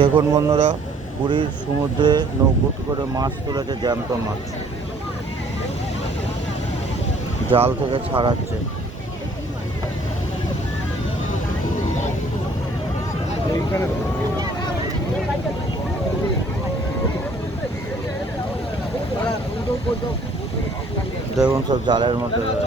দেখুন বন্ধুরা, পুরীর সমুদ্রে নৌকোতে করে মাছ তুলেছে, জ্যান্ত মাছ। জাল থেকে ছাড়াচ্ছে। দেখুন সব জালের মধ্যে রয়েছে।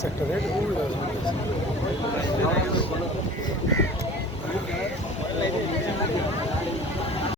সেক্টরের